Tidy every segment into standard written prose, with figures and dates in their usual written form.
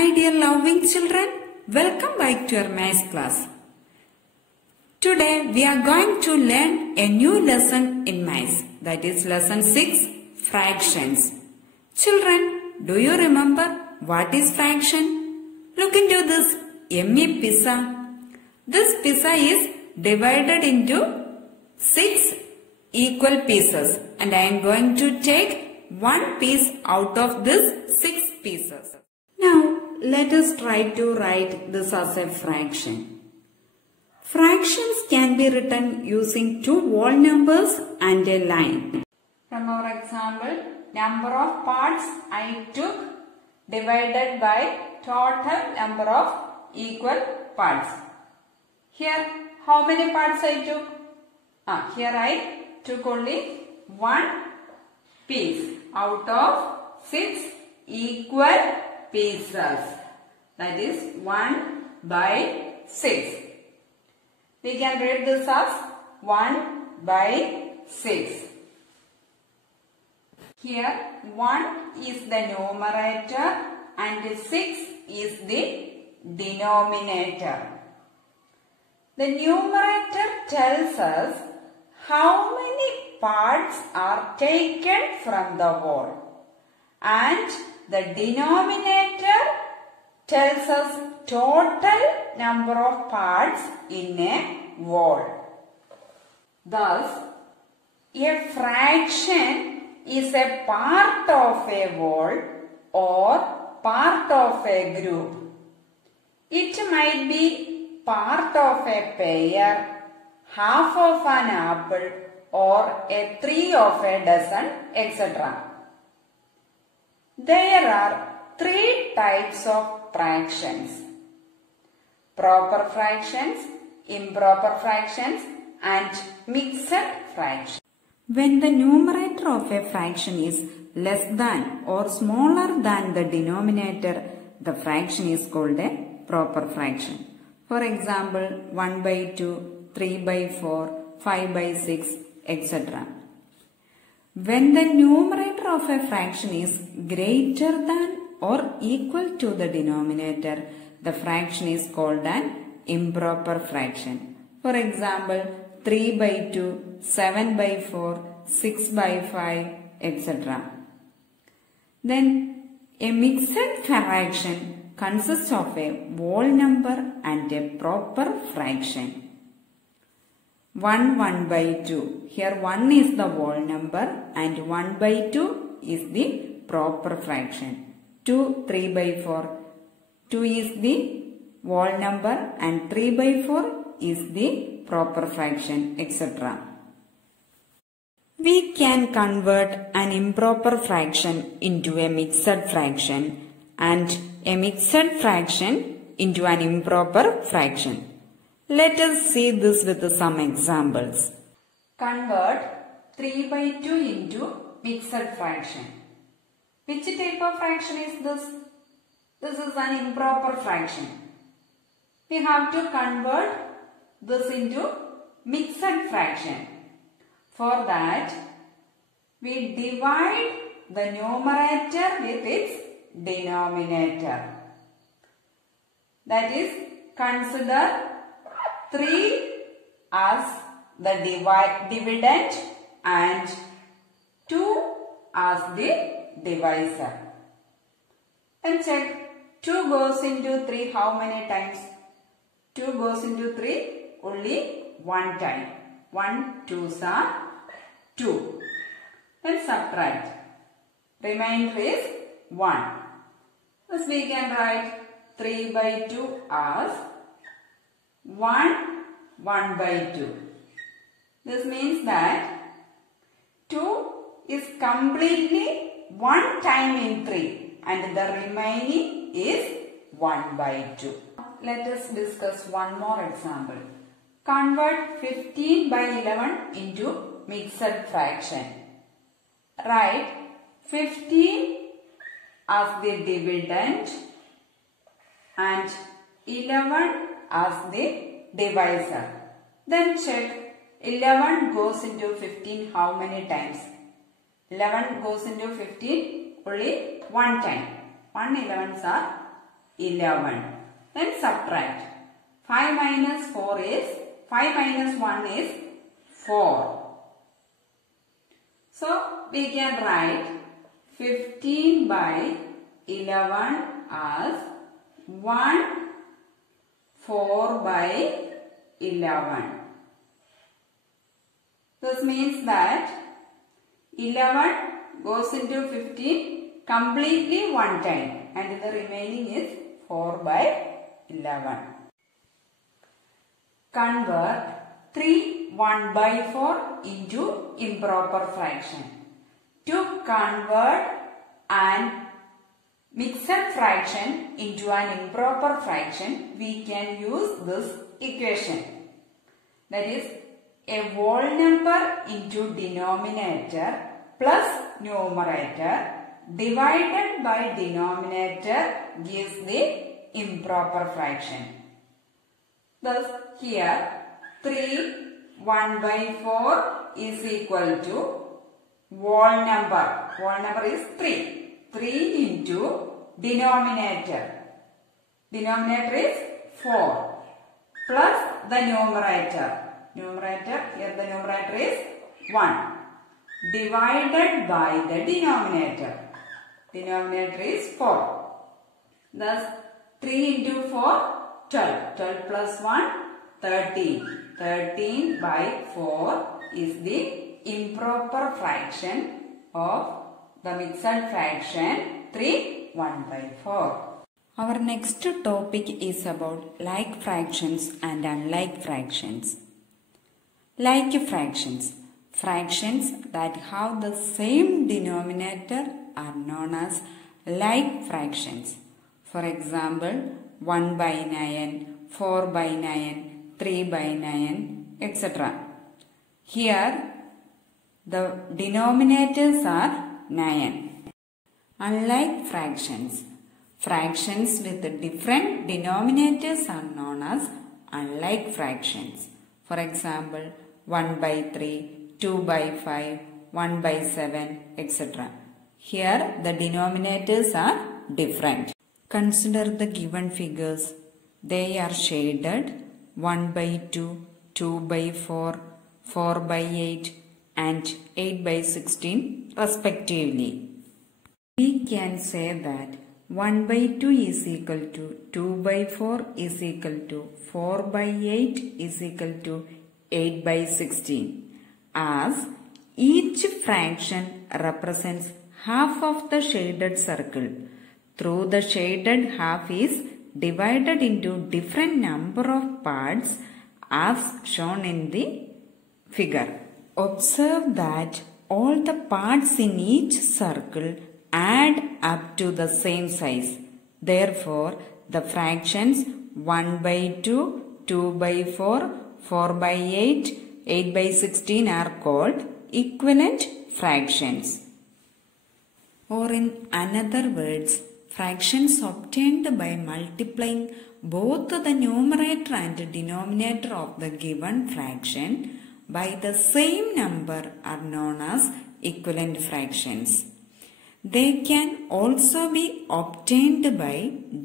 My dear loving children, welcome back to our math class. Today we are going to learn a new lesson in math, that is lesson 6, fractions. Children, do you remember what is fraction? Look into this yummy pizza. This pizza is divided into 6 equal pieces and I am going to take one piece out of this 6 pieces. Now let us try to write this as a fraction. Fractions can be written using two whole numbers and a line. From our example, number of parts I took divided by total number of equal parts. Here, how many parts I took? Here I took only one piece out of 6 equal pieces. That is 1 by 6. We can read this as 1 by 6. Here 1 is the numerator and 6 is the denominator. The numerator tells us how many parts are taken from the whole, and the denominator tells us total number of parts in a whole. Thus, a fraction is a part of a whole or part of a group. It might be part of a pear, half of an apple, or a tree of a dozen, etc. There are 3 types of fractions: proper fractions, improper fractions, and mixed fractions. When the numerator of a fraction is less than or smaller than the denominator, the fraction is called a proper fraction. For example, 1 by 2, 3 by 4, 5 by 6, etc. When the numerator of a fraction is greater than or equal to the denominator, the fraction is called an improper fraction. For example, 3 by 2, 7 by 4, 6 by 5, etc. Then a mixed fraction consists of a whole number and a proper fraction. 1 by 2. Here 1 is the whole number and 1 by 2 is the proper fraction. 2, 3 by 4. 2 is the whole number and 3 by 4 is the proper fraction, etc. We can convert an improper fraction into a mixed fraction and a mixed fraction into an improper fraction. Let us see this with some examples. Convert 3 by 2 into mixed fraction. Which type of fraction is this? This is an improper fraction. We have to convert this into mixed fraction. For that, we divide the numerator with its denominator. That is, consider 3 as the dividend and 2 as the divisor. And check 2 goes into 3 how many times? 2 goes into 3 only one time. 1 2s are 2. Then subtract. Remainder is 1. Thus we can write 3 by 2 as 1 by 2. This means that 2 is completely one time in 3 and the remaining is 1 by 2. Let us discuss one more example. Convert 15 by 11 into mixed fraction. Write 15 as the dividend and 11 as the divisor. Then check 11 goes into 15 how many times? 11 goes into 15 only one time. 1 11s are 11. Then subtract. 5 minus 4 is, 5 minus 1 is 4. So we can write 15 by 11 as 1 4 by 11. This means that 11 goes into 15 completely one time and the remaining is 4 by 11. Convert 3 1 by 4 into improper fraction. To convert an mixed fraction into an improper fraction, we can use this equation. That is, a whole number into denominator plus numerator divided by denominator gives the improper fraction. Thus, here 3 1 by 4 is equal to whole number. Whole number is 3. 3 into denominator. Denominator is 4 plus the numerator. Numerator, here the numerator is 1 divided by the denominator. Denominator is 4. Thus 3 into 4, 12. 12 plus 1, 13. 13 by 4 is the improper fraction of the mixed fraction 3 1 by 4. Our next topic is about like fractions and unlike fractions. Like fractions. Fractions that have the same denominator are known as like fractions. For example, 1 by 9, 4 by 9, 3 by 9, etc. Here, the denominators are 9. Unlike fractions, fractions with different denominators are known as unlike fractions. For example, 1 by 3, 2 by 5, 1 by 7, etc. Here the denominators are different. Consider the given figures. They are shaded 1 by 2, 2 by 4, 4 by 8 and 8 by 16 respectively. We can say that 1 by 2 is equal to 2 by 4 is equal to 4 by 8 is equal to 8 by 16, as each fraction represents half of the shaded circle. Through the shaded half is divided into different number of parts as shown in the figure. Observe that all the parts in each circle add up to the same size. Therefore, the fractions 1 by 2, 2 by 4, 4 by 8, 8 by 16 are called equivalent fractions. Or in other words, fractions obtained by multiplying both the numerator and denominator of the given fraction by the same number are known as equivalent fractions. They can also be obtained by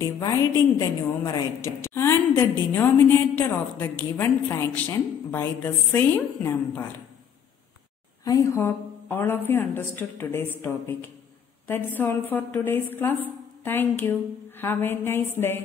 dividing the numerator and the denominator of the given fraction by the same number. I hope all of you understood today's topic. That's all for today's class. Thank you. Have a nice day.